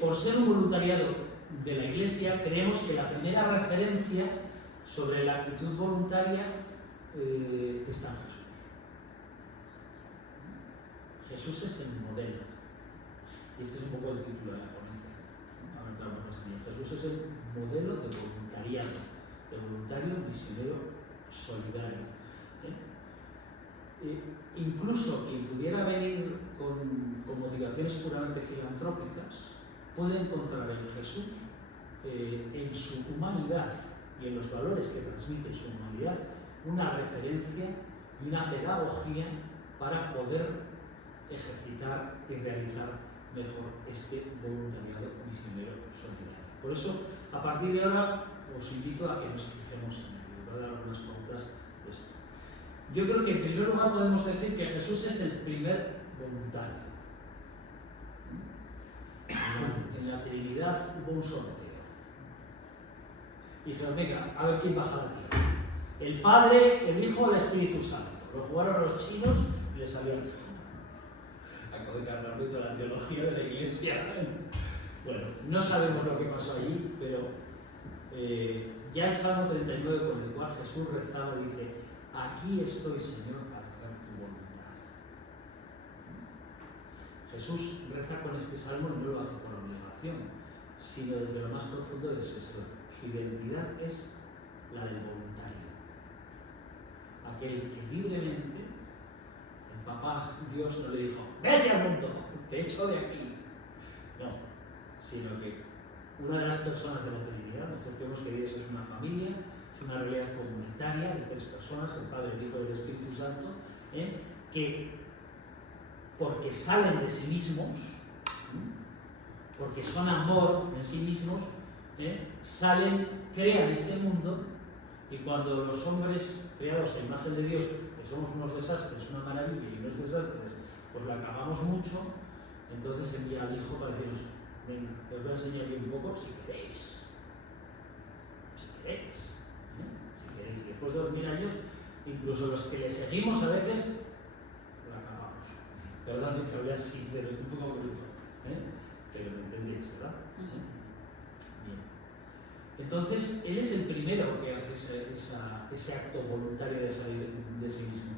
Por ser un voluntariado de la Iglesia, creemos que la primera referencia sobre la actitud voluntaria está en Jesús. Jesús es el modelo. Y este es un poco el título de la ponencia. Ahora entramos más en ello. Jesús es el modelo de voluntariado, de voluntario misionero solidario. Incluso quien pudiera venir con motivaciones puramente filantrópicas puede encontrar en Jesús, en su humanidad y en los valores que transmite su humanidad, una referencia y una pedagogía para poder ejercitar y realizar mejor este voluntariado misionero solidario. Por eso, a partir de ahora, os invito a que nos fijemos en ello. Voy a dar algunas pautas de esto. Yo creo que en primer lugar podemos decir que Jesús es el primer voluntario. En la Trinidad hubo un sorteo. Y dijeron, venga, a ver quién baja la tierra. El Padre, el Hijo, el Espíritu Santo. Lo jugaron los chinos y les salió el Hijo. Acabo de cargarme toda la teología de la Iglesia. Bueno, no sabemos lo que pasó allí, pero ya el Salmo 39, con el cual Jesús rezaba, dice: aquí estoy, Señor, para hacer tu voluntad. Jesús reza con este salmo y no lo hace por obligación, sino desde lo más profundo de su ser. Su identidad es la del voluntario. Aquel que libremente, el papá Dios no le dijo: vete al mundo, te echo de aquí. No, sino que una de las personas de la Trinidad, nosotros creemos que Dios es una familia, es una realidad comunitaria de tres personas, el Padre, el Hijo y el Espíritu Santo, que porque salen de sí mismos, porque son amor en sí mismos, salen, crean este mundo, y cuando los hombres creados a imagen de Dios, que somos unos desastres, una maravilla y unos desastres, pues la acabamos mucho, entonces envía al Hijo para decirnos: venga, os voy a enseñar yo un poco si queréis. Si queréis. Si queréis. Después de 2000 años, incluso los que le seguimos a veces, la acabamos. Perdón que hablé así, pero es un poco bruto. Pero lo entendéis, ¿verdad? Sí. Bien. Entonces, él es el primero que hace ese acto voluntario de salir de sí mismo.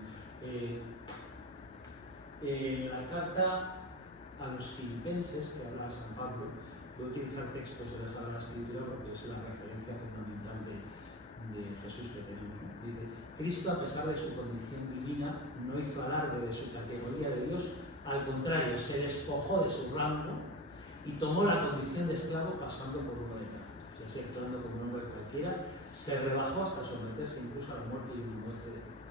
La carta a los filipenses, que habla San Pablo, voy a utilizar textos de la Sagrada Escritura porque es la referencia fundamental de Jesús que tenemos, ¿no? Dice: Cristo, a pesar de su condición divina, no hizo alarde de su categoría de Dios, al contrario, se despojó de su rango y tomó la condición de esclavo pasando por uno de tantos. Y así, actuando como un hombre cualquiera, se rebajó hasta someterse incluso a la muerte y una muerte de cruz.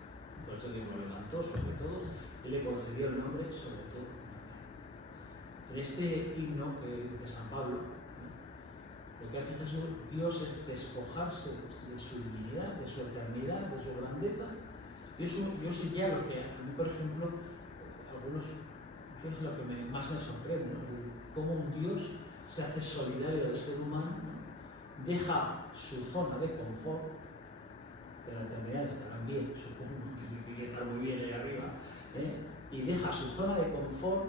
Por eso Dios lo levantó sobre todo y le concedió el nombre sobre todo. En este himno de San Pablo, lo que hace Jesús, Dios, es despojarse de su divinidad, de su eternidad, de su grandeza. Y eso ya lo que a mí, por ejemplo, es lo que más me sorprende, ¿no? Cómo un Dios se hace solidario del ser humano, ¿no? Deja su zona de confort, que la eternidad estarán bien, supongo que se tiene que estar muy bien ahí arriba, y deja su zona de confort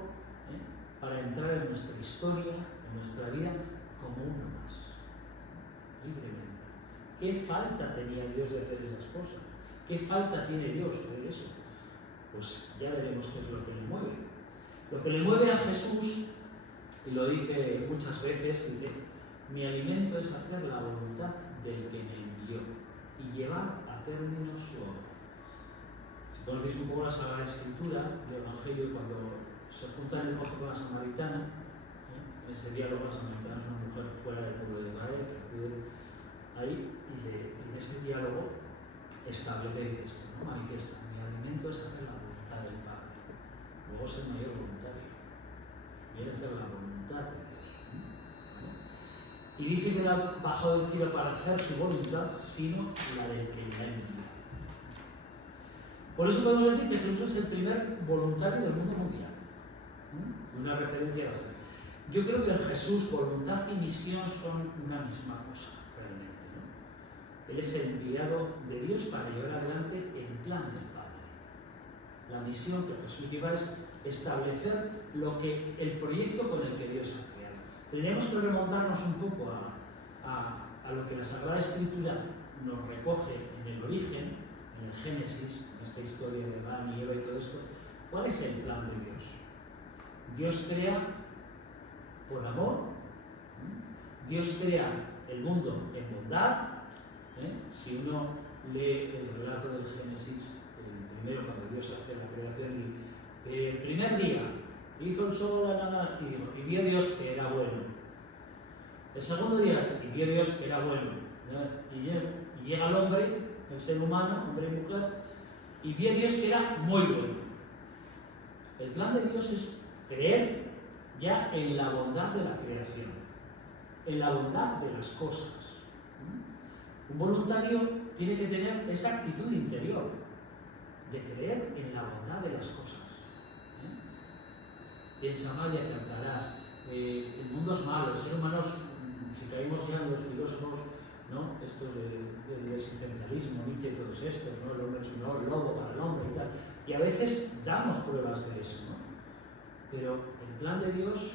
para entrar en nuestra historia, en nuestra vida, como uno más, libremente. ¿Qué falta tenía Dios de hacer esas cosas? ¿Qué falta tiene Dios de eso? Pues ya veremos qué es lo que le mueve. Lo que le mueve a Jesús, y lo dice muchas veces, dice: mi alimento es hacer la voluntad del que me envió y llevar a término su obra. Si conocéis un poco la Sagrada Escritura, el Evangelio, cuando se junta en el coche con la samaritana, en ese diálogo la samaritana es una mujer fuera del pueblo de Israel, que acude ahí, y en ese diálogo establece y dice esto, ¿no? Manifiesta: mi alimento es hacer la voluntad del Padre. Luego es el mayor voluntario. Quiere hacer la voluntad de Dios. Y dice que no ha bajado del cielo para hacer su voluntad, sino la del que le ha enviado. Por eso podemos decir que Jesús es el primer voluntario del mundo mundial. Una referencia a la. Yo creo que en Jesús voluntad y misión son una misma cosa, realmente, ¿no? Él es el enviado de Dios para llevar adelante el plan del Padre. La misión que Jesús lleva es establecer el proyecto con el que Dios ha creado. Tendríamos que remontarnos un poco a lo que la Sagrada Escritura nos recoge en el origen, en el Génesis, en esta historia de Adán y Eva y todo esto. ¿Cuál es el plan de Dios? Dios crea por amor, Dios crea el mundo en bondad. Si uno lee el relato del Génesis, el primero, cuando Dios hace la creación, y el primer día hizo el sol, y vio Dios que era bueno. El segundo día, y vio Dios que era bueno. Y llega el hombre, el ser humano, hombre y mujer, y vio Dios que era muy bueno. El plan de Dios es creer ya en la bondad de la creación, en la bondad de las cosas. Un voluntario tiene que tener esa actitud interior de creer en la bondad de las cosas. Piensa mal y acertarás. El mundo es malo, el ser humano, si caímos ya en los filósofos, ¿no? Estos del existencialismo, Nietzsche y todos estos, ¿no? El hombre es un lobo para el hombre y tal. Y a veces damos pruebas de eso, ¿no? Pero el plan de Dios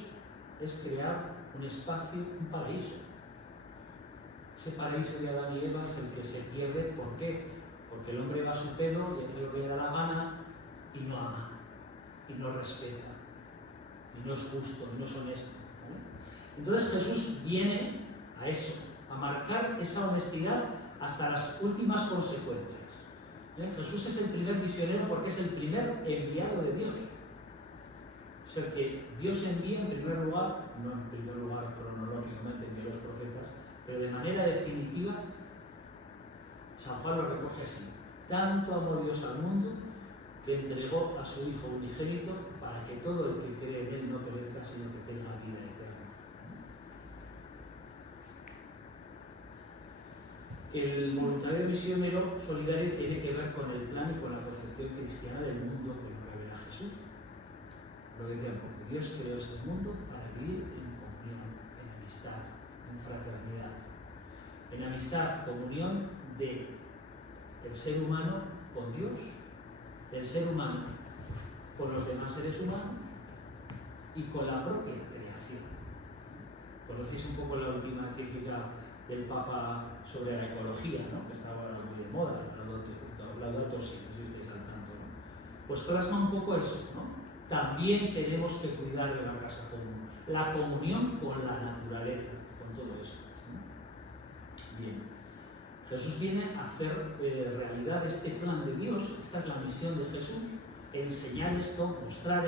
es crear un espacio, un paraíso. Ese paraíso de Adán y Eva es el que se pierde. ¿Por qué? Porque el hombre va a su pedo y hace lo que le da la gana y no ama, y no respeta, y no es justo, y no es honesto. Entonces Jesús viene a eso, a marcar esa honestidad hasta las últimas consecuencias. Jesús es el primer misionero porque es el primer enviado de Dios. Es el que Dios envía en primer lugar, no en primer lugar cronológicamente envió los profetas, pero de manera definitiva. San Juan lo recoge así: tanto amó Dios al mundo que entregó a su Hijo unigénito para que todo el que cree en Él no perezca, sino que tenga vida eterna. El voluntario misionero solidario tiene que ver con el plan y con la concepción cristiana del mundo que nos revela Jesús. Lo decía, porque Dios creó este mundo para vivir en comunión, en amistad, en fraternidad. En amistad, comunión del ser humano con Dios, del ser humano con los demás seres humanos y con la propia creación. Conocéis un poco la última encíclica del Papa sobre la ecología, ¿no? Que está ahora muy de moda, Laudato Si, no sé si estáis al tanto, ¿no? Pues plasma un poco eso, ¿no? También tenemos que cuidar de la casa común, la comunión con la naturaleza, con todo eso, ¿no? Bien. Jesús viene a hacer realidad este plan de Dios. Esta es la misión de Jesús: enseñar esto, mostrar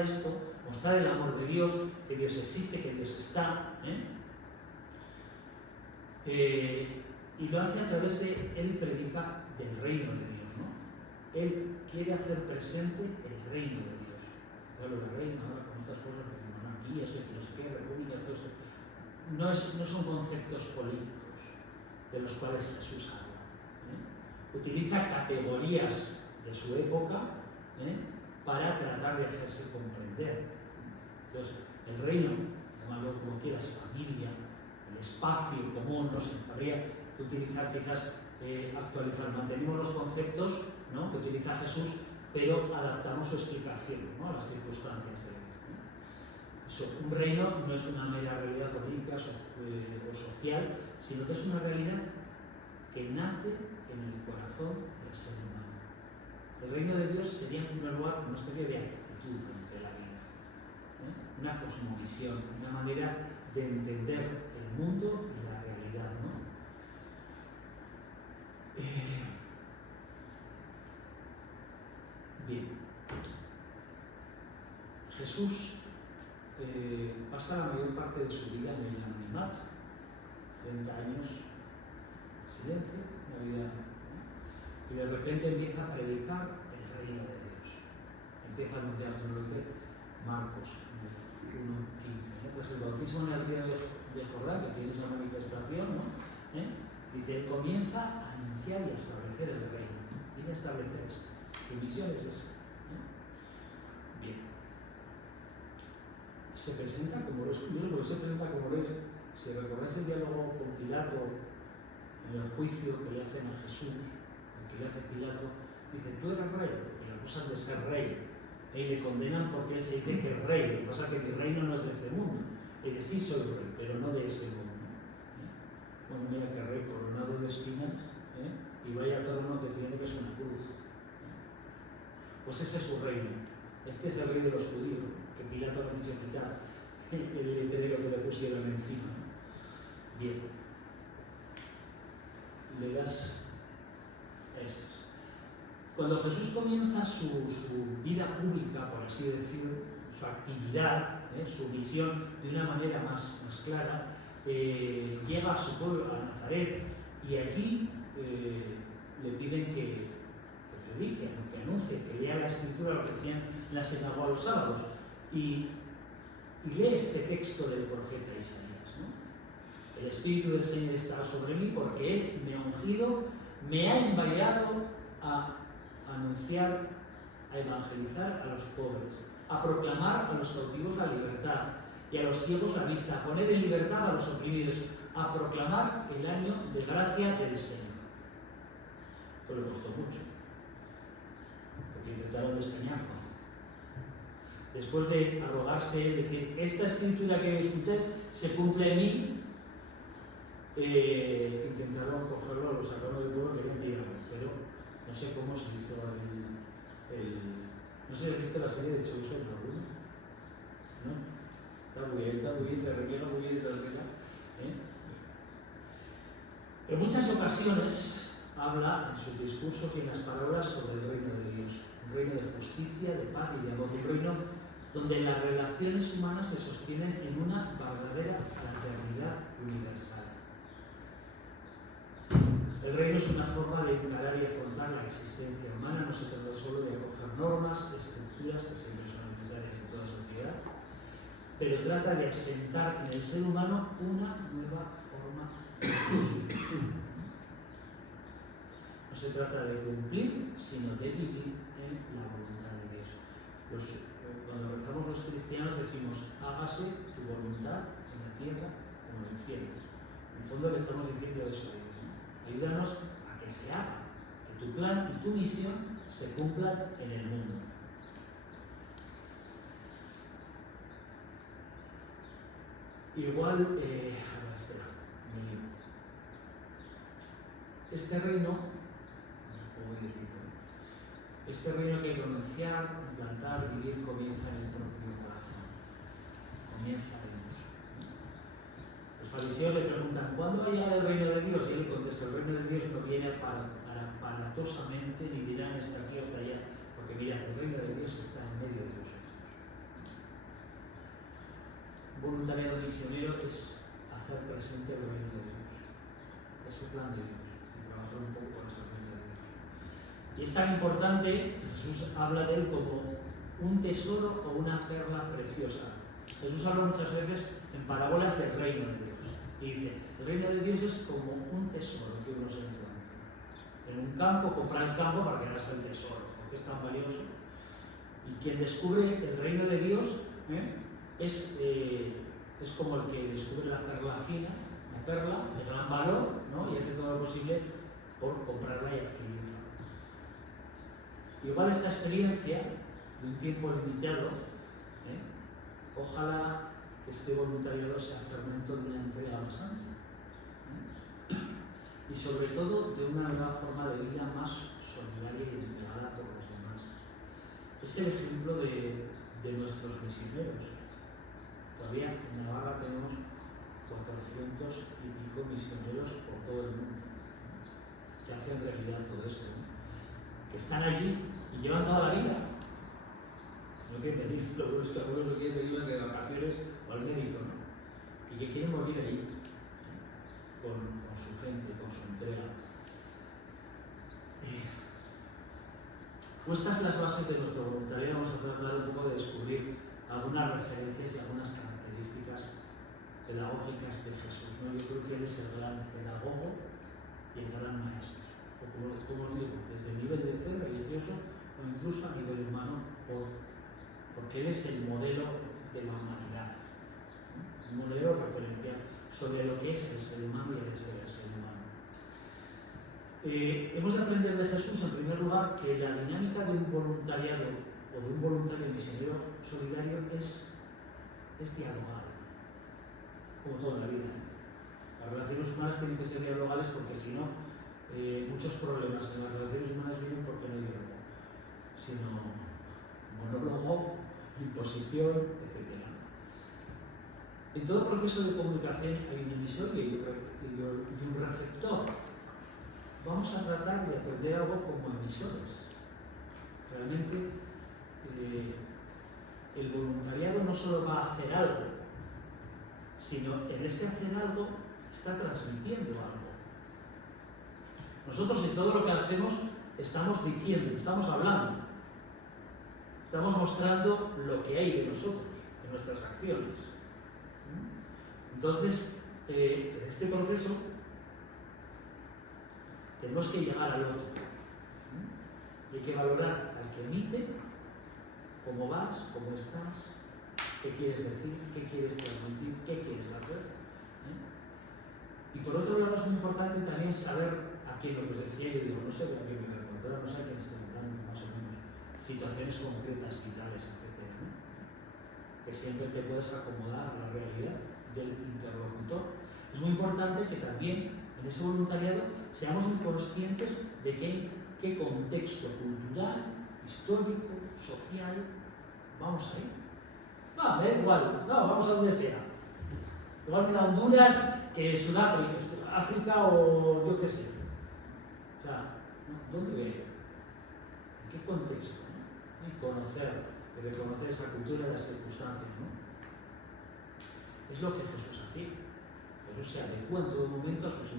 el amor de Dios, que Dios existe, que Dios está. Y lo hace a través de, Él predica del reino de Dios, ¿no? Él quiere hacer presente el reino de Dios. Hablo de reino ahora con estas cosas de monarquías, no sé qué, repúblicas, todo eso. No son conceptos políticos de los cuales Jesús habla. Utiliza categorías de su época para tratar de hacerse comprender. Entonces, el reino, llámalo como quieras, familia, el espacio común, no sé, habría que utilizar quizás, actualizar, mantenemos los conceptos, ¿no?, que utiliza Jesús, pero adaptamos su explicación, ¿no?, a las circunstancias de eso. Un reino no es una mera realidad política o social, sino que es una realidad que nace en el corazón del ser humano. El reino de Dios sería en primer lugar una especie de actitud ante la vida, una cosmovisión, una manera de entender el mundo y la realidad, ¿no? Bien. Jesús pasa la mayor parte de su vida en el anonimato, 30 años de silencio, una vida, ¿no? Y de repente empieza a predicar el reino de Dios. Empieza a anunciarse, lo dice Marcos 1:15. Tras el bautismo en el río de Jordán, que tiene esa manifestación, ¿no? Dice, él comienza a anunciar y a establecer el reino. Viene a establecer esto. Su misión es esa. Bien. Se presenta como rey. Se presenta como rey. Si recordáis el diálogo con Pilato en el juicio que le hacen a Jesús, el que le hace Pilato, dice, tú eres rey, porque le acusan de ser rey. Y le condenan porque él se dice que es rey. Lo que pasa es que mi reino no es de este mundo. Sí soy rey, pero no de ese mundo. Bueno, mira que rey coronado de espinas, y vaya trono que tiene, que es una cruz. Pues ese es su reino. Este es el rey de los judíos, que Pilato no quiso quitar el letrero que le pusieron encima. Bien. Le das a estos. Cuando Jesús comienza su vida pública, por así decir, su actividad, su misión, de una manera más clara, llega a su pueblo, a Nazaret, y aquí le piden que predique, que anuncie, que lea la escritura, lo que hacían en la sinagoga los sábados, y lee este texto del profeta Isaías, ¿no? El Espíritu del Señor está sobre mí porque Él me ha ungido, me ha enviado a anunciar, a evangelizar a los pobres, a proclamar a los cautivos la libertad y a los ciegos la vista, a poner en libertad a los oprimidos, a proclamar el año de gracia del Señor. Pues le costó mucho, porque intentaron despeñarlo. Después de arrogarse, decir, esta escritura que escucháis se cumple en mí, intentaron cogerlo, lo sacaron del pueblo, querían tirarlo, pero no sé cómo se hizo no sé si has visto la serie de Chosen, ¿no? Está muy bien, se refleja muy bien esa regla. En muchas ocasiones habla en sus discursos y en las palabras sobre el reino de Dios, un reino de justicia, de paz y de amor, un reino donde las relaciones humanas se sostienen en una verdadera fraternidad universal. El reino es una forma de encarar y afrontar la existencia humana, no se trata solo de acoger normas, estructuras que siempre son necesarias en toda sociedad, pero trata de asentar en el ser humano una nueva forma de vivir. No se trata de cumplir, sino de vivir en la voluntad de Dios. Cuando rezamos los cristianos decimos, hágase tu voluntad en la tierra como en el cielo. En el fondo le estamos diciendo eso a Dios, ¿no? Ayúdanos a que se haga, que tu plan y tu misión se cumplan en el mundo. Igual, espera, este reino que hay que anunciar, implantar, vivir, comienza en el propio corazón. Comienza en Dios. Los fariseos le preguntan, ¿cuándo va a llegar el reino de Dios? Y él contesta, el reino de Dios no viene aparatosamente, ni dirán está aquí o está allá, porque mirad, el reino de Dios está en medio de vosotros. Un voluntariado misionero es hacer presente el reino de Dios, ese plan de Dios, y trabajar un poco con ese reino de Dios. Y es tan importante, Jesús habla de él como un tesoro o una perla preciosa. Jesús habla muchas veces en parábolas del reino de Dios. Y dice, el reino de Dios es como un tesoro que uno se encuentra. En un campo, comprar el campo para quedarse el tesoro, porque es tan valioso. Y quien descubre el reino de Dios es como el que descubre la perla fina, la perla de gran valor, ¿no? Y hace todo lo posible por comprarla y adquirirla. Igual esta experiencia de un tiempo limitado, ojalá que este voluntariado sea fermento de una entrega más amplia, y sobre todo de una nueva forma de vida más solidaria y entregada por los demás. Es el ejemplo de nuestros misioneros. Todavía en Navarra tenemos 400 y pico misioneros por todo el mundo que hacen realidad todo esto, ¿no? Que están allí y llevan toda la vida. No quieren venir, lo bueno es que algunos no quieren venir de vacaciones o al médico, ¿no? Y que quieren morir ahí, con su gente, con su entrega. Puestas las bases de nuestro voluntariado, vamos a tratar un poco de descubrir algunas referencias y algunas características pedagógicas de Jesús, ¿no? Yo creo que él es el gran pedagogo y el gran maestro. O como os digo, desde el nivel de fe religioso o incluso a nivel humano, porque él es el modelo de la humanidad, ¿no? Un modelo referencial sobre lo que es el ser humano y el ser el ser humano. Hemos de aprender de Jesús, en primer lugar, que la dinámica de un voluntariado o de un voluntario misionero solidario es dialogar. como todo en la vida. Las relaciones humanas tienen que ser dialogales porque si no, muchos problemas en las relaciones humanas vienen porque no hay diálogo, sino monólogo, imposición, etc. En todo proceso de comunicación hay un emisor y un receptor. Vamos a tratar de aprender algo como emisores. Realmente el voluntariado no solo va a hacer algo, sino en ese hacer algo está transmitiendo algo. Nosotros en todo lo que hacemos estamos diciendo, estamos hablando, estamos mostrando lo que hay de nosotros, de nuestras acciones. Entonces, en este proceso tenemos que llegar al otro. Hay que valorar al que emite, cómo vas, cómo estás, qué quieres decir, qué quieres transmitir, qué quieres hacer. Y por otro lado es muy importante también saber a quién, lo que os decía, yo digo, no sé a quién me voy a encontrar, no sé a quién estoy hablando, más o menos, situaciones concretas, vitales, etc. Que siempre te puedes acomodar a la realidad del interlocutor. Es muy importante que también en ese voluntariado seamos muy conscientes de qué contexto cultural, histórico, social vamos a ir. No, me da igual, no, vamos a donde sea. Igual me da Honduras que Sudáfrica, África o yo qué sé. O sea, ¿dónde voy a ir? ¿En qué contexto? ¿No? Y conocer, y reconocer esa cultura y las circunstancias, ¿no? Es lo que Jesús hacía. Jesús se adecua en todo momento a sus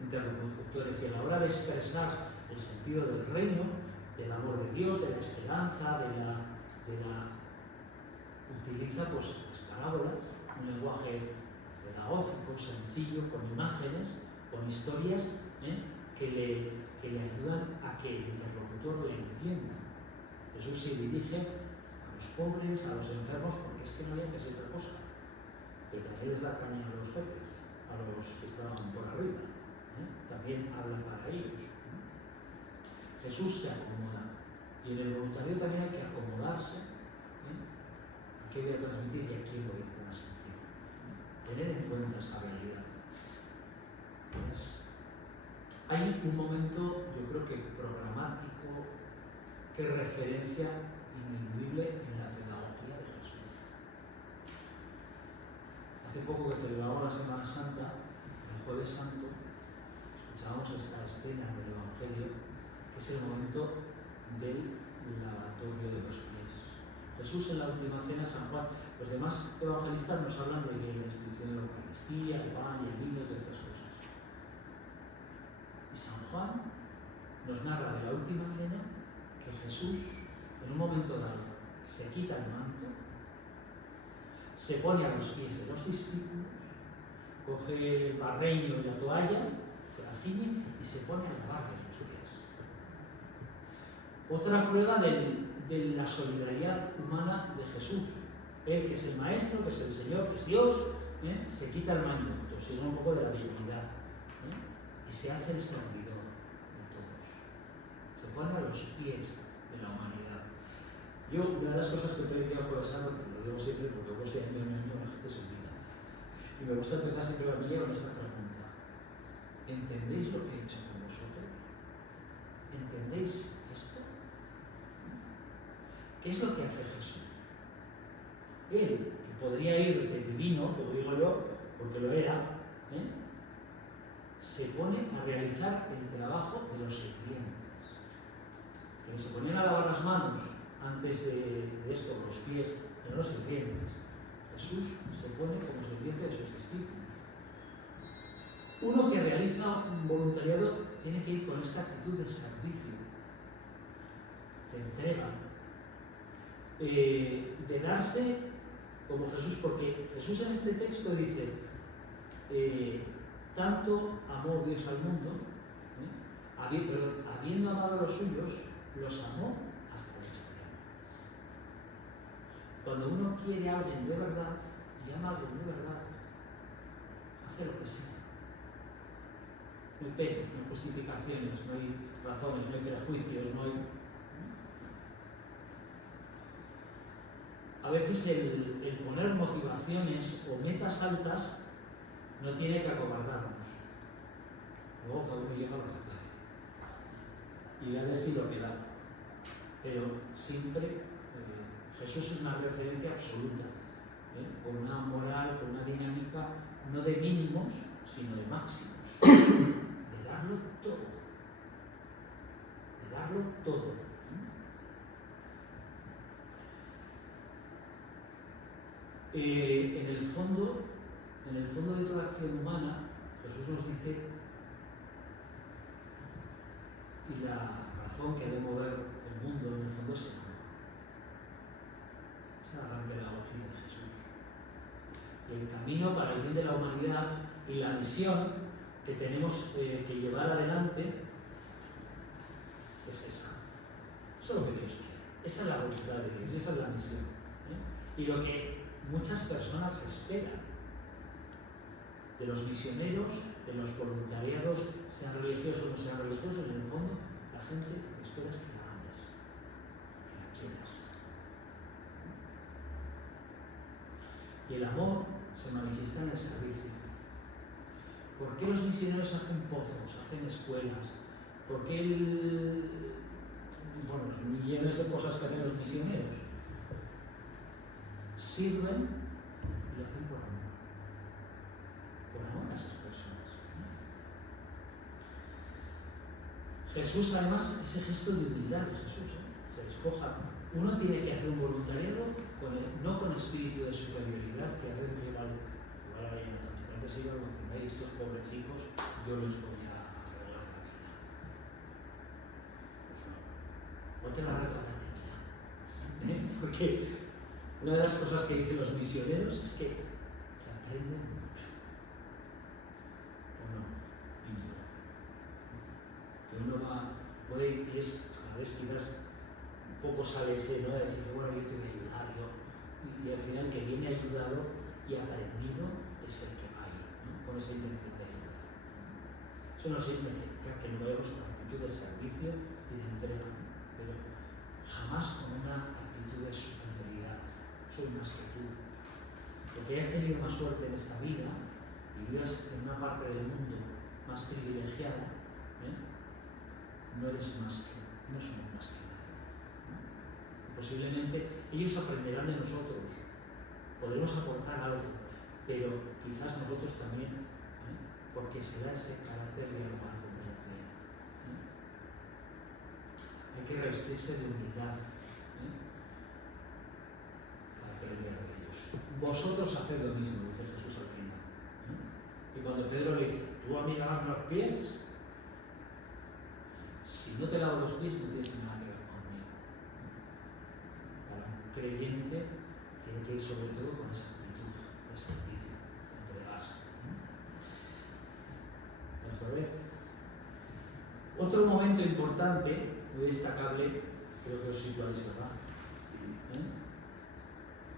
interlocutores y a la hora de expresar el sentido del reino, del amor de Dios, de la esperanza, utiliza pues las parábolas, un lenguaje pedagógico, sencillo, con imágenes, con historias que le ayudan a que el interlocutor le entienda. Jesús se dirige a los pobres, a los enfermos, porque es que no había que hacer otra cosa. Que también les da caña a los jefes, a los que estaban por arriba. También habla para ellos. Jesús se acomoda. Y en el voluntariado también hay que acomodarse. ¿A qué voy a transmitir y a quién voy a transmitir? Tener en cuenta esa realidad. Hay un momento, yo creo que programático, que referencia ineludible en la pedagogía de Jesús. Hace poco que celebramos la Semana Santa, el Jueves Santo, escuchábamos esta escena del Evangelio, que es el momento del lavatorio de los pies. Jesús en la última cena, San Juan, los demás evangelistas nos hablan de la institución de la Eucaristía, el pan y el vino, todas estas cosas. Y San Juan nos narra de la última cena que Jesús, en un momento dado, se quita el manto, se pone a los pies de los discípulos, coge el barreño y la toalla, se la ciñe y se pone a lavarles los pies. Otra prueba de la solidaridad humana de Jesús. Él, que es el Maestro, que es el Señor, que es Dios, se quita el manto, sino un poco de la divinidad, y se hace el servidor de todos. Se pone a los pies de la humanidad. Yo, una de las cosas que pedí al Jueves Santo, lo digo siempre porque luego si año en año la gente se olvida, y me gusta empezar siempre la mía con esta pregunta: ¿entendéis lo que he hecho con vosotros? ¿Entendéis esto? ¿Qué es lo que hace Jesús? Él, que podría ir de divino, como digo yo, porque lo era, se pone a realizar el trabajo de los sirvientes. Que se ponían a lavar las manos antes de esto, los pies de los sirvientes. Jesús se pone como sirviente de sus discípulos. Uno que realiza un voluntariado tiene que ir con esta actitud de servicio, de entrega, de darse como Jesús, porque Jesús en este texto dice, tanto amó Dios al mundo, habiendo amado a los suyos, los amó hasta el extremo. Cuando uno quiere a alguien de verdad y ama a alguien de verdad, hace lo que sea. No hay peros, no hay justificaciones, no hay razones, no hay prejuicios, no hay... A veces el poner motivaciones o metas altas no tiene que acobardarnos. Luego cada uno llega a lo que puede. Y da de sí lo que da. Pero siempre Jesús es una referencia absoluta, con una moral, con una dinámica, no de mínimos, sino de máximos. De darlo todo. De darlo todo. En el fondo de toda acción humana, Jesús nos dice, y la razón que ha de mover el mundo en el fondo es el amor. Esa es la gran pedagogía de Jesús. Y el camino para el bien de la humanidad y la misión que tenemos que llevar adelante es esa. Eso es lo que Dios quiere. Esa es la voluntad de Dios, esa es la misión. Y lo que muchas personas esperan de los misioneros, de los voluntariados, sean religiosos o no sean religiosos, en el fondo la gente espera es que la ames, que la quieras. Y el amor se manifiesta en el servicio. ¿Por qué los misioneros hacen pozos, hacen escuelas? ¿Por qué los millones de cosas que hacen los misioneros? Sirven y lo hacen por amor a esas personas. Jesús, además, ese gesto de humildad de Jesús, se despoja. Uno tiene que hacer un voluntariado no con espíritu de superioridad, que a veces igual ahora ya no tanto, pero antes iba a decir, estos pobrecicos, yo les voy a arreglar la vida. Pues no, no te la arregla tanto. Porque una de las cosas que dicen los misioneros es que aprenden mucho. ¿O no? Y no. Que uno va, a veces quizás un poco sale ese, ¿no? De decir, bueno, yo te voy a ayudar, y al final el que viene ayudado y aprendido es el que va ahí, ¿no? Con esa intención de ayudar. Eso no significa que no vayamos con actitud de servicio y de entrega, pero jamás con una actitud de superioridad. Soy más que tú. Porque hayas tenido más suerte en esta vida y vivas en una parte del mundo más privilegiada, no eres más que, no somos más que nadie. Posiblemente ellos aprenderán de nosotros, podremos aportar algo, pero quizás nosotros también, porque será ese carácter de hermano, como os decía. Hay que revestirse de humildad. Aprender de ellos. Vosotros haced lo mismo, dice Jesús al final. Y cuando Pedro le dice, ¿tú a mí lavas los pies? Si no te lavo los pies, no tienes nada que ver conmigo. Para un creyente tiene que ir sobre todo con esa actitud de servicio, de entregarse. ¿Vamos a ver? Otro momento importante, muy destacable, creo que os situáis, ¿verdad?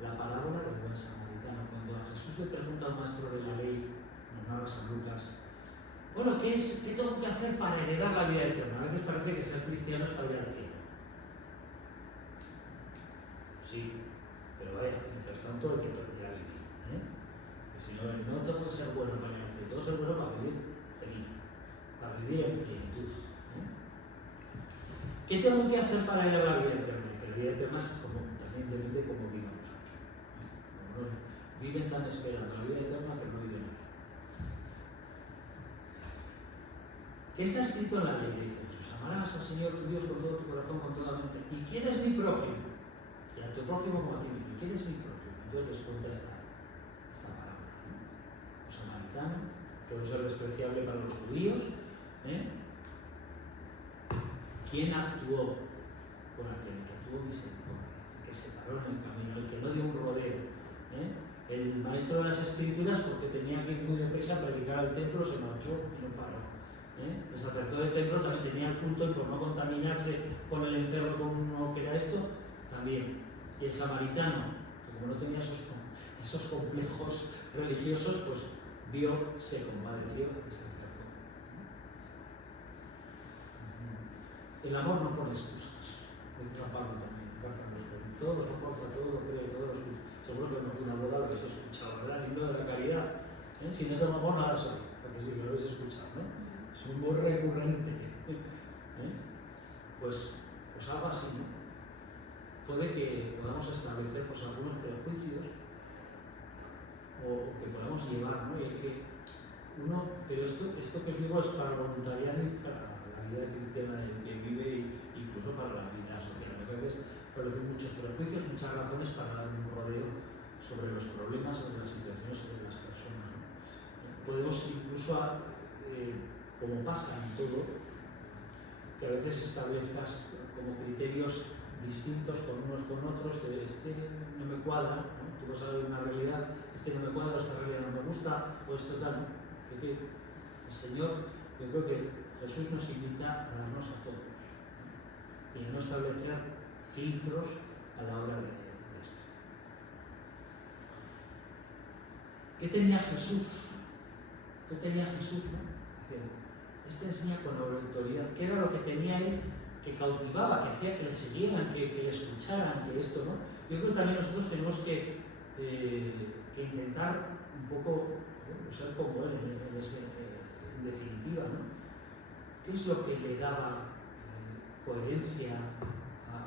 La parábola del buen samaritano. Cuando a Jesús le pregunta al maestro de la ley, nos narra San Lucas, bueno, ¿qué tengo que hacer para heredar la vida eterna? A veces parece que ser cristiano es para ir al cielo. Sí, pero vaya, mientras tanto hay que aprender a vivir. Y si no tengo que ser bueno para ir al cielo, tengo que ser bueno para vivir feliz, para vivir en plenitud. ¿Qué tengo que hacer para heredar la vida eterna? Que la vida eterna es como, también depende de cómo vivamos aquí. Viven tan esperando la vida eterna, pero no viven aquí. ¿Qué está escrito en la ley? Dice Jesús: amarás al Señor tu Dios con todo tu corazón, con toda la mente. ¿Y quién es mi prójimo? Y a tu prójimo como a ti mismo. ¿Quién es mi prójimo? Entonces les cuenta esta parábola. El samaritano, que no es el despreciable para los judíos. ¿Quién actuó por aquel que tuvo misericordia? El que se paró en el camino, el que no dio un rodeo. El maestro de las Escrituras, porque tenía que ir muy deprisa a predicar al templo, se marchó y no paró. El sacerdote del templo también tenía el culto y por no contaminarse con el encerro como que era esto, también. Y el samaritano, que como no tenía esos complejos religiosos, pues se compadeció y se acercó. El amor no pone excusas, dice San Pablo también, todo lo soporta, todo lo cree, todo lo escucha. Seguro que en alguna boda lo habéis escuchado, ¿verdad? El libro de la caridad. Si no tomamos nada soy, porque sí, que lo habéis escuchado, ¿no? Es un muy recurrente. Pues algo así, ¿no? Puede que podamos establecer pues, algunos prejuicios o que podamos llevar, ¿no? Y que pero esto que os digo es para el voluntariado y para la vida cristiana en que vive e incluso para la vida social. A veces establecen muchos prejuicios, muchas razones para dar un rodeo sobre los problemas, sobre las situaciones, sobre las personas, ¿no? Podemos incluso, como pasa en todo, que a veces establezcas como criterios distintos con unos con otros, de este no me cuadra, ¿no? Tú vas a ver una realidad, este no me cuadra, esta realidad no me gusta, o esto tal, ¿no? Porque el Señor, yo creo que Jesús nos invita a darnos a todos, ¿no? Y a no establecer filtros a la hora de esto. ¿Qué tenía Jesús? ¿Qué tenía Jesús, no? Este enseña con autoridad. ¿Qué era lo que tenía él que cautivaba, que hacía que le siguieran, que le escucharan, que esto, ¿no? Yo creo que también nosotros tenemos que intentar un poco ser como él en definitiva, ¿no? ¿Qué es lo que le daba coherencia?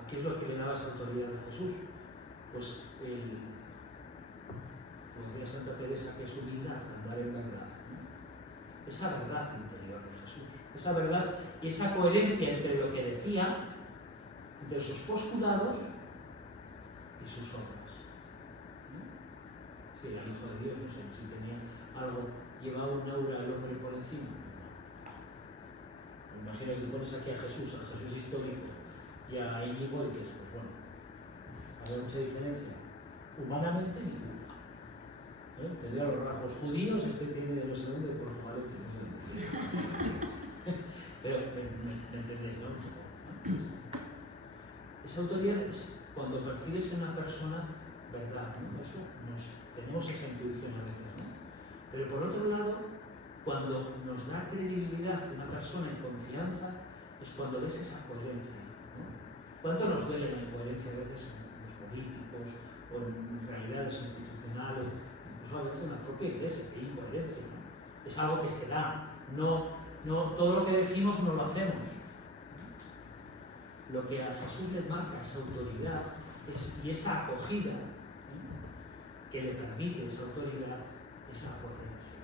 ¿Qué es lo que le daba esa autoridad a Jesús? Pues como decía Santa Teresa, que es humildad, andar en verdad, ¿no? Esa verdad interior de Jesús, esa verdad y esa coherencia entre lo que decía, entre sus postulados y sus obras, ¿no? Si era el Hijo de Dios, no sé si tenía algo, llevaba un aura al hombre por encima. Me imagino que pones aquí a Jesús histórico y a Íñigo y dices, pues bueno, ¿habrá mucha diferencia? Humanamente ninguna. Tendría los rasgos judíos, este tiene de no sé dónde, de Portugal, no sé. Pero me entendéis, ¿no? Esa autoridad es cuando percibes en una persona verdad, ¿no? Eso tenemos esa intuición a veces, ¿no? Pero por otro lado, cuando nos da credibilidad una persona en confianza, es cuando ves esa coherencia, ¿no? ¿Cuánto nos duele la incoherencia a veces en los políticos o en realidades institucionales? A veces en la propia iglesia, que hay incoherencia, ¿no? Es algo que se da, no todo lo que decimos no lo hacemos. Lo que a Jesús le marca esa autoridad y esa acogida, ¿no? Que le permite esa autoridad es la coherencia.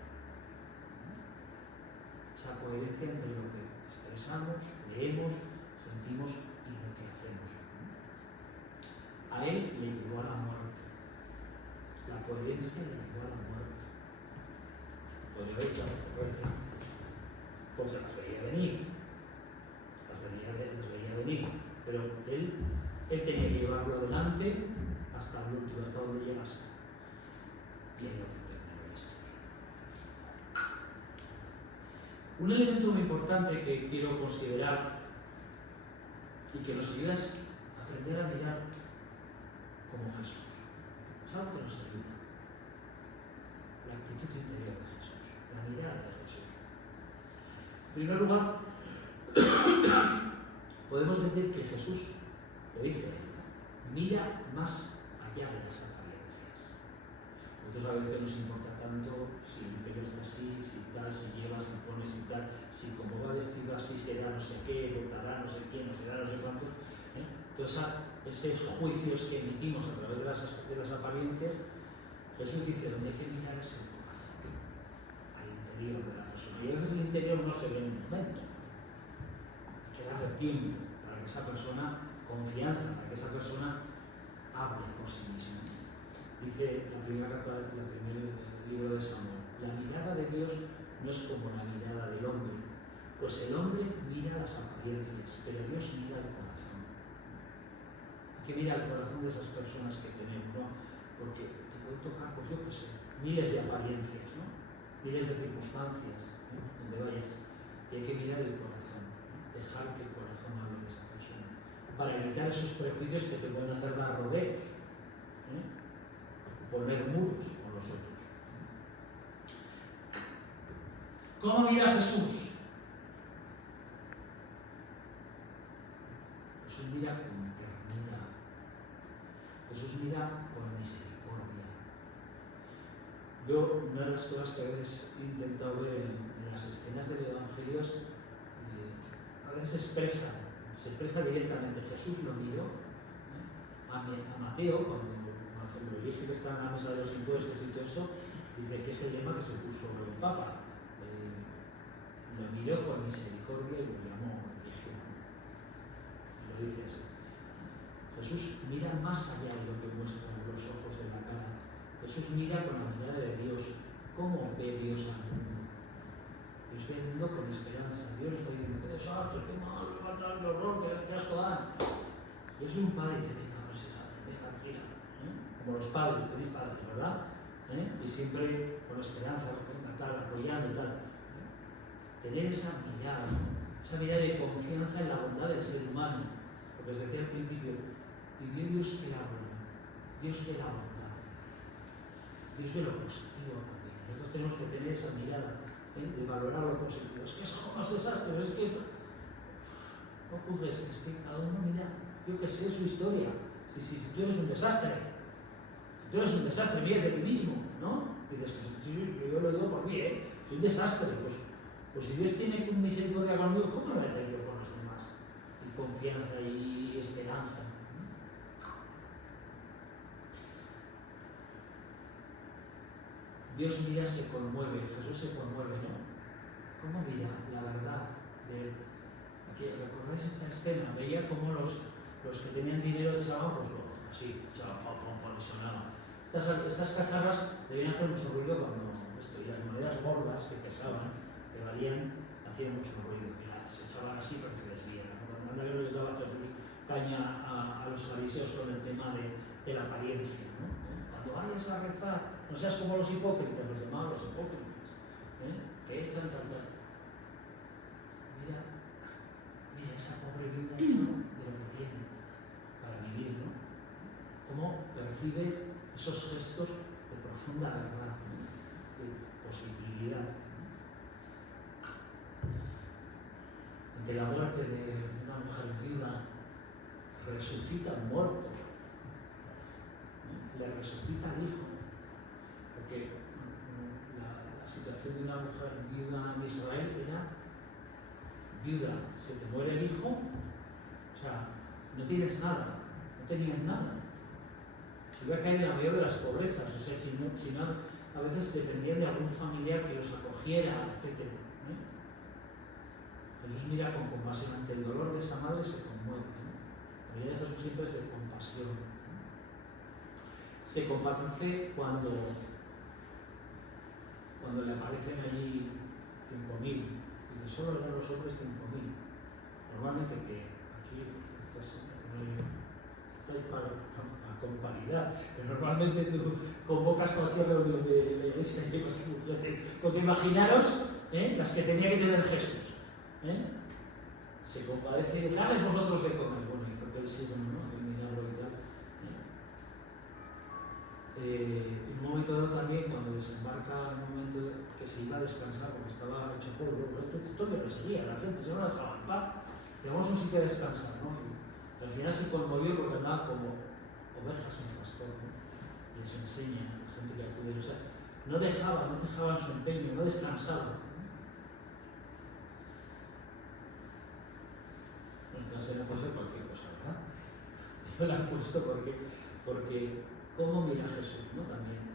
Esa coherencia entre lo que expresamos, creemos, sentimos y lo que hacemos. A él le llevó a la muerte. La coherencia le llevó a la muerte. Podría haber echado a correr, porque las veía venir. Las veía venir. Pero él tenía que llevarlo adelante hasta el último, hasta donde llegase. Y ahí lo que terminó la historia. Un elemento muy importante que quiero considerar y que nos ayuda es aprender a mirar como Jesús. Es algo que nos ayuda. La actitud interior de Jesús, la mirada de Jesús. En primer lugar, podemos decir que Jesús, lo dice él, mira más allá de las apariencias. Nosotros a veces nos importa tanto si el pelo está así, si tal, si lleva, si pones y tal, si como va vestido así será no sé qué, votará no sé quién, no será no sé cuántos. Entonces, esos juicios que emitimos a través de las apariencias, Jesús dice, donde hay que mirar es el corazón, al interior de la persona. Y a veces el interior no se ve en un momento. Hay que darle tiempo para que esa persona, confianza, para que esa persona hable por sí misma. Dice la primera carta, el primer libro de Samuel, la mirada de Dios no es como la mirada del hombre, pues el hombre mira las apariencias, pero Dios mira el corazón. Hay que mirar el corazón de esas personas que tenemos, ¿no? Porque te puede tocar, pues yo qué sé, miles de apariencias, ¿no? Miles de circunstancias, ¿no? Donde vayas. Y hay que mirar el corazón, ¿no? Dejar que el corazón hable de esa persona, para evitar esos prejuicios que te pueden hacer dar rodeos, poner muros con los otros. ¿Cómo mira Jesús? Jesús mira con ternura. Jesús mira con misericordia. Yo, una de las cosas que a veces he intentado ver en las escenas del Evangelio es, a veces se expresa directamente. Jesús lo miró a Mateo, cuando le dije que está en la mesa de los impuestos y todo eso, dice que es el lema que se puso el Papa. Lo miró con misericordia y lo llamó religión. Y lo dice así. Jesús mira más allá de lo que muestran los ojos de la cara. Jesús mira con la mirada de Dios. ¿Cómo ve Dios al mundo? Dios ve al mundo con esperanza. Dios está diciendo, qué desastre, qué mal, qué fatal, qué horror, qué asco dan. Yo soy un padre y dice, venga, a ver si sale, venga, tira. Como los padres, tenéis padres, ¿verdad? Y siempre con esperanza, tal, apoyando y tal. Tener esa mirada de confianza en la bondad del ser humano. Lo que os decía al principio, y vio Dios que la buena, Dios ve la bondad, Dios ve lo positivo también. Nosotros tenemos que tener esa mirada de valorar lo positivo. Es que son unos desastres, es que no juzgues, es que cada uno mira, yo que sé su historia. Si tú eres un desastre, mira de ti mismo, ¿no? Y dices, pues, yo lo digo por mí, soy un desastre, pues si Dios tiene misericordia conmigo, ¿cómo lo voy a tener yo con los demás? Y confianza y esperanza. Dios mira, se conmueve, Jesús se conmueve, ¿no? ¿Cómo mira la verdad de él? Aquí, ¿recordáis esta escena? Veía cómo los que tenían dinero echaban, pues así, echaban, y sonaban. Estas cacharras debían hacer mucho ruido cuando las monedas gordas que pesaban, que valían, hacían mucho ruido. Y se echaban así para que se les viera. Cuando anda que les daba Jesús caña a los fariseos con el tema de la apariencia, ¿no? Cuando vayas a rezar, no seas como los hipócritas, los llamaban los hipócritas, que echan tanto. Mira esa pobre vida hecha de lo que tiene para vivir, ¿no? Cómo percibe esos gestos de profunda verdad, ¿no? De positividad. Ante la muerte de una mujer viuda, resucita un muerto, le resucita al hijo, porque la situación de una mujer viuda en Israel era viuda, se te muere el hijo, o sea, no tienes nada, no tenías nada. Iba a caer en la mayor de las pobrezas, o sea, si no, a veces dependían de algún familiar que los acogiera, etc. Jesús mira con compasión ante el dolor de esa madre, se conmueve. La vida de Jesús siempre es de compasión. Se compadece cuando le aparecen allí 5.000. Dice, solo eran los hombres 5.000. Normalmente que aquí pues, no hay para comparidad, pero normalmente tú convocas cualquier reunión de la iglesia y llevas mujeres. Porque imaginaros las que tenía que tener Jesús. Se compadece, dales vosotros de comer. Bueno, hizo que él sí, ¿no? El milagro y tal. En un momento dado también, cuando desembarca, en un momento que se iba a descansar porque estaba hecho polvo, todo le seguía, la gente se no lo dejaba en paz. Llegamos a un sitio a descansar, ¿no? Y al final se conmovió porque andaba como ovejas en pastor, ¿no? Y les enseña a la gente que acude, o sea, no dejaban su empeño, no descansaban. Entonces le he puesto cualquier cosa, ¿verdad? Yo la he puesto porque ¿cómo mira Jesús, no? También.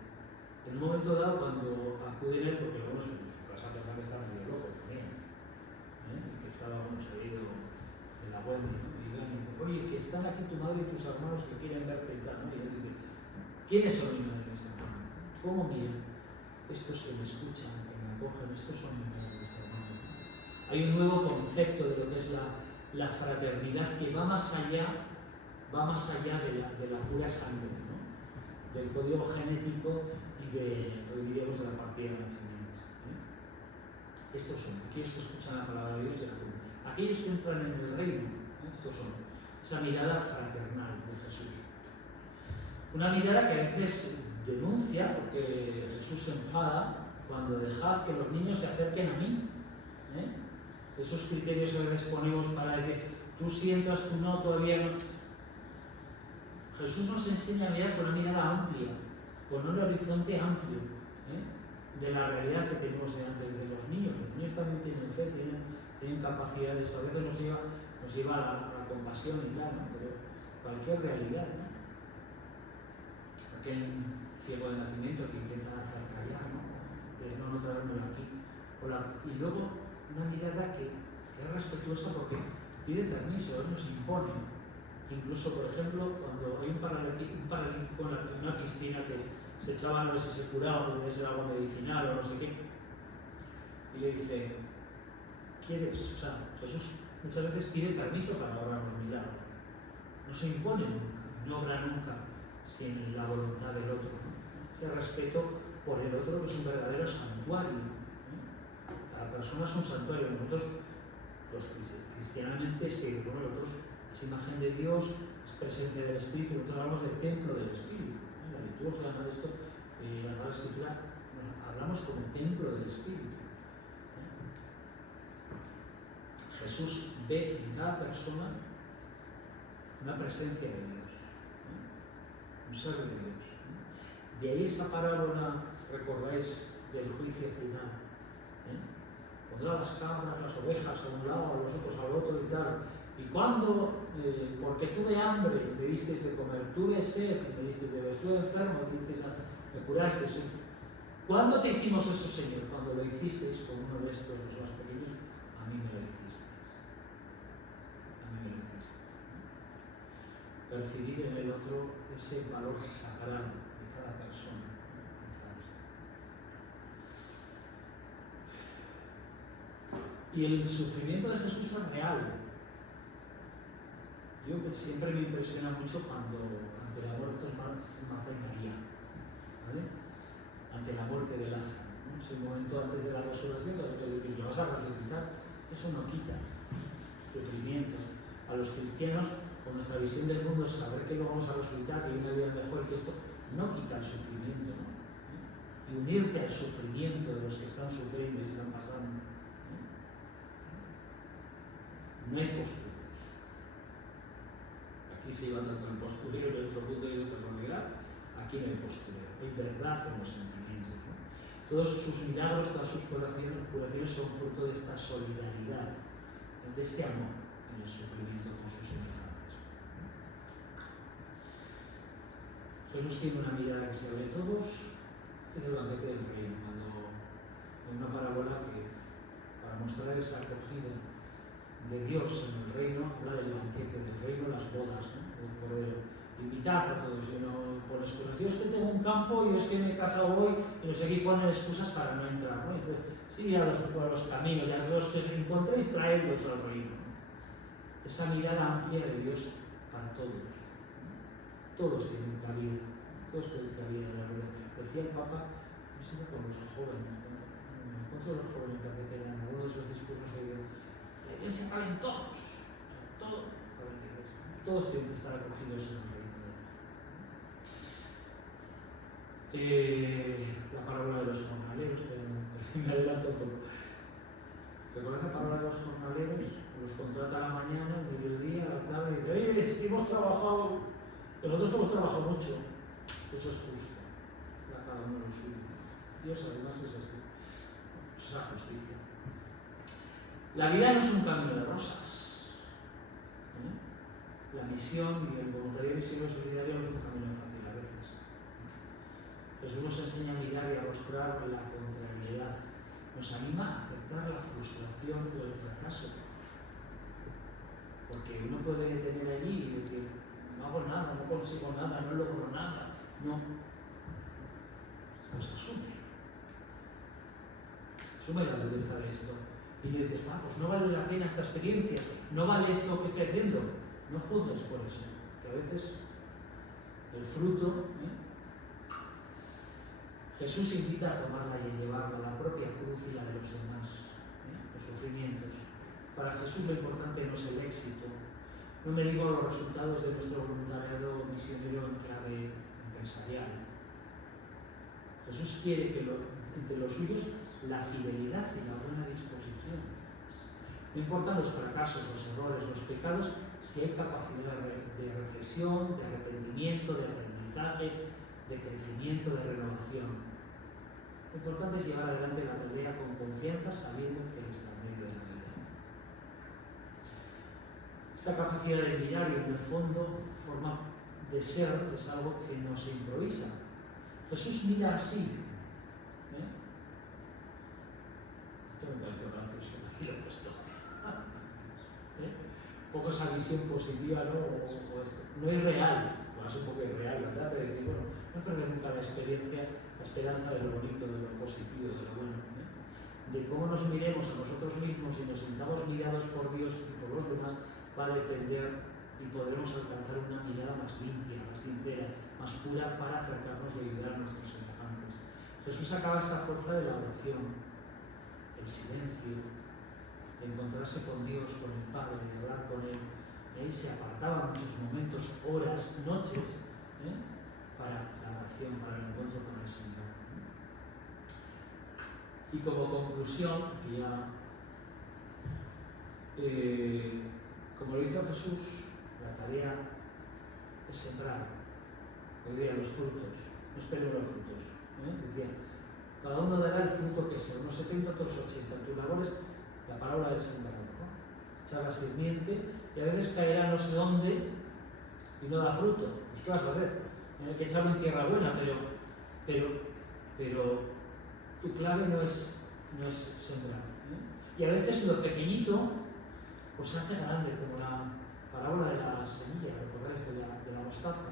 En un momento dado, cuando acuden a él, porque bueno, su casa pensaba que estaba medio loco también, y que estaba, bueno, se ha ido en la buena, ¿no? Y dice, oye, que están aquí tu madre y tus hermanos que quieren verte y tal, ¿no? Y él dice, ¿quiénes son mis madres y mis hermanos? ¿Cómo miran? Estos que me escuchan, que me acogen, estos son mis madres y mis hermanos. Hay un nuevo concepto de lo que es la fraternidad que va más allá de la pura sangre, ¿no? Del código genético y hoy diríamos, de la partida de nacimiento. Estos son aquellos que escuchan la palabra de Dios y la cumplen. Aquellos que entran en el reino, estos son esa mirada fraternal de Jesús. Una mirada que a veces denuncia, porque Jesús se enfada cuando dejad que los niños se acerquen a mí. Esos criterios que les ponemos para decir, tú sí entras, tú no, todavía no. Jesús nos enseña a mirar con una mirada amplia, con un horizonte amplio. de la realidad que tenemos delante de los niños. Los niños también tienen fe, tienen capacidades, a veces nos lleva a la compasión y tal, ¿no? Pero cualquier realidad, ¿no? Aquel ciego de nacimiento que intenta hacer callar, ¿no? No traérmelo aquí. Y luego una mirada que es respetuosa porque pide permiso, nos impone. Incluso, por ejemplo, cuando hay un paralítico en una piscina que se echaban a ver si se curaba, o debe ser algo medicinal o no sé qué, y le dice, ¿quieres? O sea, Jesús muchas veces pide permiso para obrar los milagros. No se impone nunca, no obra nunca sin la voluntad del otro, ¿no? Ese respeto por el otro, que es un verdadero santuario. Cada persona es un santuario. Nosotros, los cristianamente, es que bueno, nosotros es imagen de Dios, es presencia del Espíritu. Nosotros hablamos del templo del Espíritu. La liturgia habla de esto, la Sagrada Escritura, bueno, hablamos como el templo del Espíritu. Jesús ve en cada persona una presencia de Dios, un ser de Dios. De ahí esa parábola, recordáis, del juicio final. Pondrá las cabras, las ovejas a un lado, a los otros al otro y tal. Y cuando, porque tuve hambre, me disteis de comer, tuve sed, me disteis de beber, tuve enfermo, me curasteis. ¿Cuándo te hicimos eso, Señor? Cuando lo hicisteis con uno de estos, los más pequeños, a mí me lo hicisteis. A mí me lo hicisteis. Percibir en el otro ese valor sagrado de cada persona. Y el sufrimiento de Jesús es real. Yo siempre me impresiona mucho cuando, ante la muerte de Marta y María, ¿vale? Ante la muerte de Lázaro, ¿no? Ese momento antes de la resurrección, que lo vas a resucitar, eso no quita sufrimiento. A los cristianos, con nuestra visión del mundo, saber que lo vamos a resucitar, que hay una vida mejor que esto, no quita el sufrimiento, ¿no? Y unirte al sufrimiento de los que están sufriendo y están pasando. No hay posturas. Aquí se lleva tanto el postureo en nuestro punto de nuestra comunidad, aquí no hay postureo, hay verdad en los sentimientos, ¿no? Todos sus milagros, todas sus curaciones son fruto de esta solidaridad, de este amor en el sufrimiento con sus semejantes. Jesús tiene una mirada que se ve de todos. Este es el banquete del reino, cuando en una parábola que, para mostrar esa acogida de Dios en el reino, habla del banquete del reino, las bodas, ¿no? El Cordero. Invitad a todos, y no pones excusas. Yo es que tengo un campo, yo es que me he casado hoy, y no sé qué, ponen excusas para no entrar, ¿no? Entonces, sí, a los caminos, y a los que encontréis, traedlos al reino. Esa mirada amplia de Dios para todos. Todos tienen cabida, todos tienen cabida en la vida. Decía el Papa, no sé si con los jóvenes, ¿no? Me encuentro los jóvenes que en alguno de esos discursos que digo, la iglesia caben todos, todos tienen que estar acogidos en el reino de Dios. La parábola de los jornaleros, me adelanto un poco. ¿Recuerdas la parábola de los jornaleros? Los contrata a la mañana, al mediodía, a la tarde, y dice, oye, si hemos trabajado, pero nosotros hemos trabajado mucho. Eso es justo, a cada uno lo suyo. Dios además es así, es esa justicia. La vida no es un camino de rosas. La misión y el voluntariado misionero solidario no es un camino fácil a veces. Jesús nos enseña a mirar y a mostrar la contrariedad. Nos anima a aceptar la frustración o el fracaso. Porque uno puede tener allí y decir, no hago nada, no consigo nada, no logro nada. No. Pues asume. Asume la dureza de esto. Y le dices, pues no vale la pena esta experiencia, no vale esto que estoy haciendo. No juzgues por eso, que a veces el fruto. Jesús invita a tomarla y a llevarla a la propia cruz y la de los demás, los sufrimientos. Para Jesús lo importante no es el éxito. No me digo los resultados de nuestro voluntariado misionero en clave empresarial. Jesús quiere que entre los suyos la fidelidad y la buena disposición. No importan los fracasos, los errores, los pecados, si hay capacidad de reflexión, de arrepentimiento, de aprendizaje, de crecimiento, de renovación. Lo importante es llevar adelante la tarea con confianza, sabiendo que Él está en medio de la vida. Esta capacidad de mirar y en el fondo forma de ser es algo que no se improvisa. Jesús mira así. Esto me pareció gracioso, aquí lo he puesto. Un poco esa visión positiva, ¿no? O esto. No es real, es un poco irreal, ¿verdad? Pero decir, bueno, no perder nunca la experiencia, la esperanza de lo bonito, de lo positivo, de lo bueno. De cómo nos miremos a nosotros mismos y nos sintamos mirados por Dios y por los demás, va a depender y podremos alcanzar una mirada más limpia, más sincera, más pura para acercarnos y ayudar a nuestros semejantes. Jesús acaba esta fuerza de la oración, el silencio, de encontrarse con Dios, con el Padre, de hablar con Él. Él se apartaba muchos momentos, horas, noches, para la oración, para el encuentro con el Señor. Y como conclusión, como lo hizo Jesús, la tarea es sembrar, hoy día los frutos, no esperemos los frutos. Decía, cada uno dará el fruto que sea, unos 70, otros 80. Tu labor es la parábola del sembrador, ¿no? Echar la simiente y a veces caerá no sé dónde y no da fruto. Pues ¿qué vas a hacer? Tienes que echarlo en tierra buena, pero tu clave no es sembrar. Y a veces lo pequeñito pues se hace grande, como la parábola de la semilla, ¿recordáis? De la mostaza.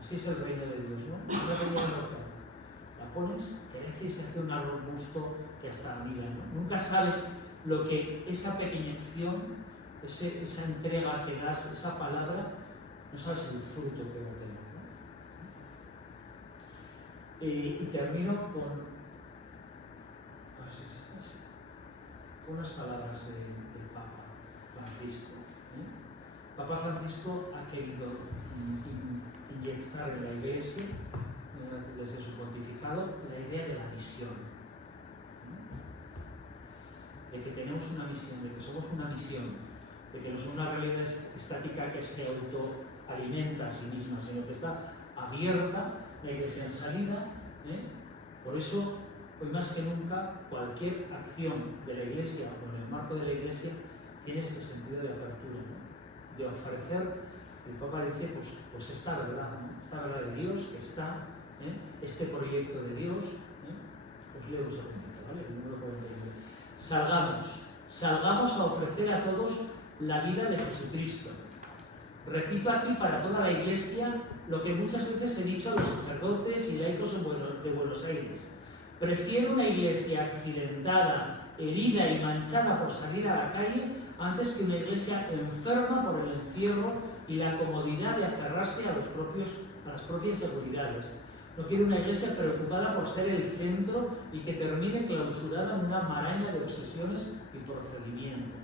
Así es el reino de Dios, ¿no? Una pequeña mostaza. La pones, crece y se hace un arbusto que hasta anida, ¿no? Nunca sabes lo que esa pequeña acción, esa entrega que das, esa palabra, no sabes el fruto que va a tener, ¿no? Y termino con unas palabras del Papa Francisco. Papa Francisco ha querido inyectar en la Iglesia, desde su pontificado, la idea de la misión. De que tenemos una misión, de que somos una misión, de que no es una realidad estática que se autoalimenta a sí misma, sino que está abierta la Iglesia en salida. Por eso, hoy más que nunca, cualquier acción de la Iglesia o en el marco de la Iglesia tiene este sentido de apertura, ¿no? De ofrecer, el Papa dice, pues esta verdad, ¿no? Esta verdad de Dios que está, este proyecto de Dios. Os leo un segundito, ¿vale? El número 49. Salgamos a ofrecer a todos la vida de Jesucristo. Repito aquí para toda la Iglesia lo que muchas veces he dicho a los sacerdotes y laicos de Buenos Aires. Prefiero una Iglesia accidentada, herida y manchada por salir a la calle antes que una Iglesia enferma por el encierro y la comodidad de aferrarse a las propias seguridades. No quiero una Iglesia preocupada por ser el centro y que termine clausurada en una maraña de obsesiones y procedimientos.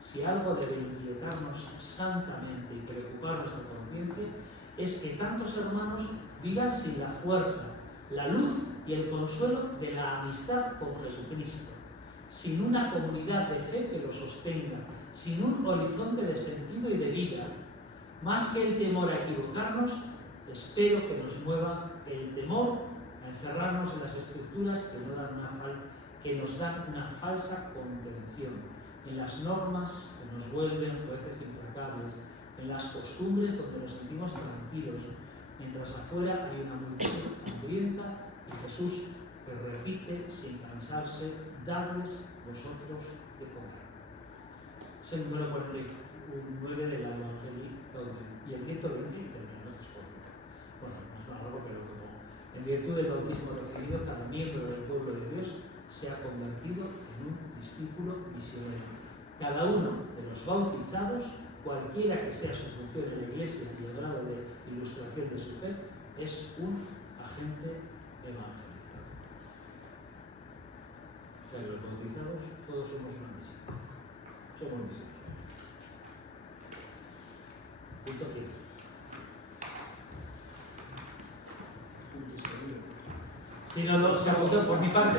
Si algo debe inquietarnos santamente y preocupar nuestra conciencia, es que tantos hermanos vivan sin la fuerza, la luz y el consuelo de la amistad con Jesucristo, sin una comunidad de fe que lo sostenga, sin un horizonte de sentido y de vida. Más que el temor a equivocarnos, espero que nos mueva el temor a encerrarnos en las estructuras que nos dan una falsa contención, en las normas que nos vuelven jueces implacables, en las costumbres donde nos sentimos tranquilos, mientras afuera hay una multitud hambrienta y Jesús que repite sin cansarse, dadles vosotros de comer. Es el número 49 de la Evangelii Gaudium. Y el 120 terminamos después. Bueno, no es largo, pero como en virtud del bautismo recibido, cada miembro del pueblo de Dios se ha convertido en un discípulo misionero. Cada uno de los bautizados, cualquiera que sea su función en la Iglesia y el grado de ilustración de su fe, es un agente evangelizador. O sea, los bautizados todos somos una misión. Somos misioneros. Punto final. Si no, se apuntó por mi parte.